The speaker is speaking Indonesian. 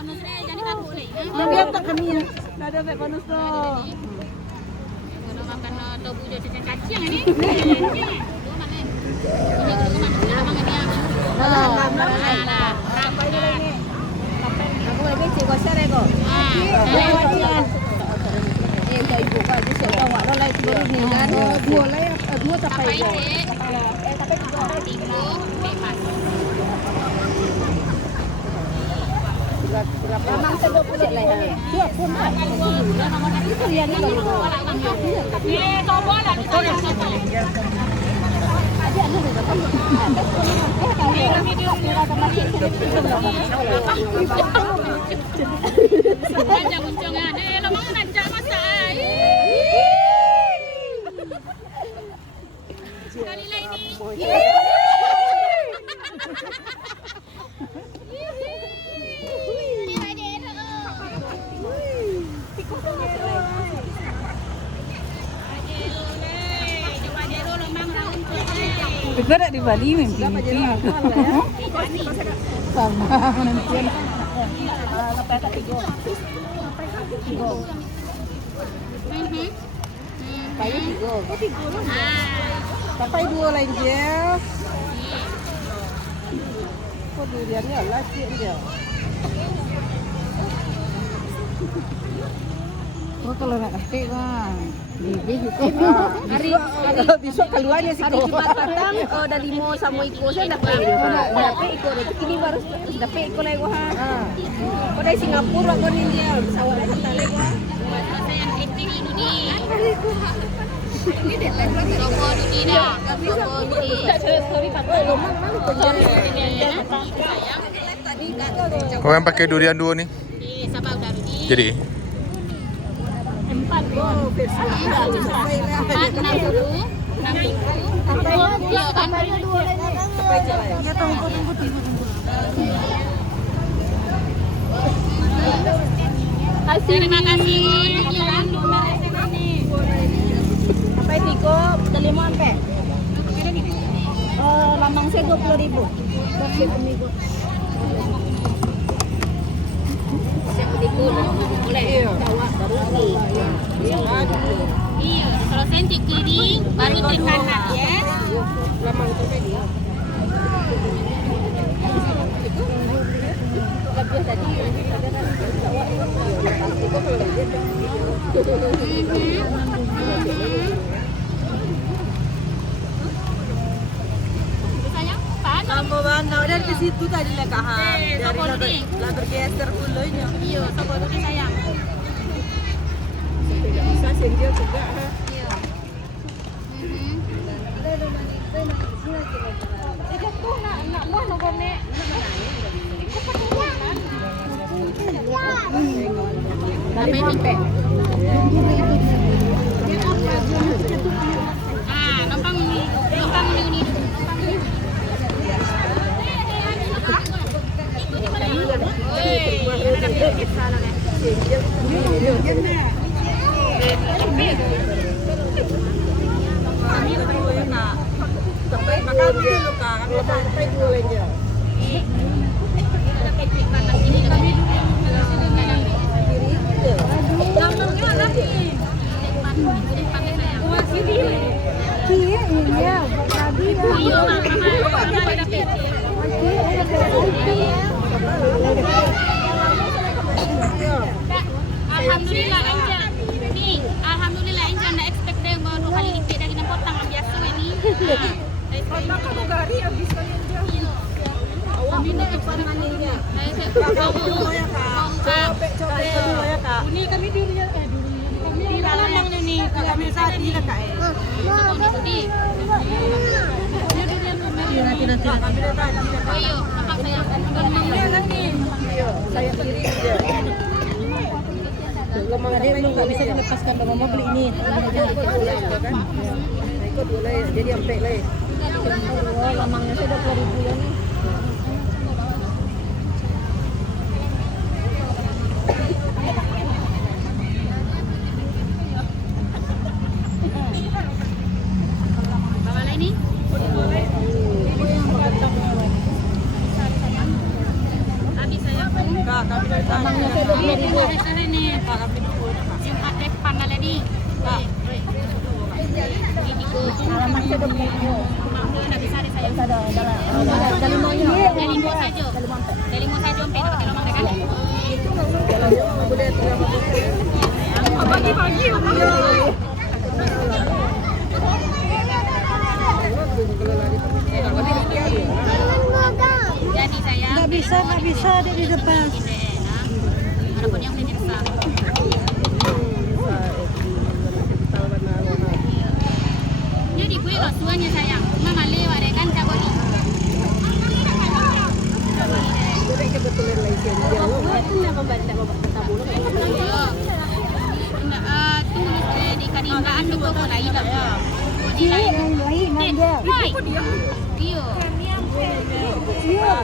bonus ni jadi tak boleh. Dia tak kami ya. Ada sampai bonus tu. Kalau makan tofu dia cacing kacang ni. Ini Aku lagi cikgu share ko. Kayak ibu kan di sekolah awak dah lai tiga ni kan. Dua sampai je. Tapi juga tiga bebas. Memang sedap pun lah ya. Dua pun. Itu yang ni baru. Coba lah kita yang Ada anu dah kan. Panjang uncungnya. Lo mau nanjak masak. Sekali lagi ni. Kita ada di Bali mimpi. Sama penantian. Lepas tak tiga. Pakai tiga. Pakai dua lain je. Kau duriannya lah cik dia. Oh kalau nak kasih bang. Bibih juga. Hari besok keluarnya sih. hari Jumat petang dah limo sama iko saya dapat dapat iko ini baru dapat iko lagi wah. Kau dari Singapura kau ni dia pesawat hantar lagi wah. Saya yang acting ini ni. Ini deh. Logo ini dah. Logo ini. Sorry pakai lomang mana kau Kau yang pakai durian dua ni? Di Sabah udah rugi. Jadi? 4 enam dulu. Iya kan? Terima kasih. Sampai tiga terlima sampai. Lambang saya 20.000. Boleh. Iya, kalau senti kiri baru ke kanan ya. Lamang tu tadi. Sayang, pan. Kamu mana dari ke situ tadi lah kah? Dari lah bergeser pulaunya. Iya, sobo ini sayang. Bisa singgil juga. Iya. Sampai sampai. Numpang ini dulu. Alhamdulillah Angel. Nih, alhamdulillah Angel ndak expect dia mau 2 kali lipat dari yang potong yang biasa ini. Karena kamu gari habis kali dia. Awak ini eksperimenya. Coba ya Kak. Ini kami dulunya kami di dalamnya nih kami tadi lah Kak. Nanti. Oh iya, apa saya? Nanti. Saya sendiri aja. Lemang dia memang nggak bisa dilepaskan kalau mau beli ini. Ikut boleh, jadi sampai lah. Lamangnya saya 20.000 ya nih. Bawa lah ini. Habis saya. Lamangnya saya 20.000. Sana ni. Jumat depan ada ni. Ini ko. Lamang saya 20.000. Mampu nak bisa ada saya. Ada dari mau ini. Dari lima saja. Dari lima saja sampai pakai lomang kan? Pagi-pagi. Jadi saya. Nggak bisa di depan. Harapan yang udah besar. Jadi gue rasuannya sayang, mama lewat deh kan jago nih. Tulis di kaninggaan itu kok lain apa? Lain aja. Iya. Iya.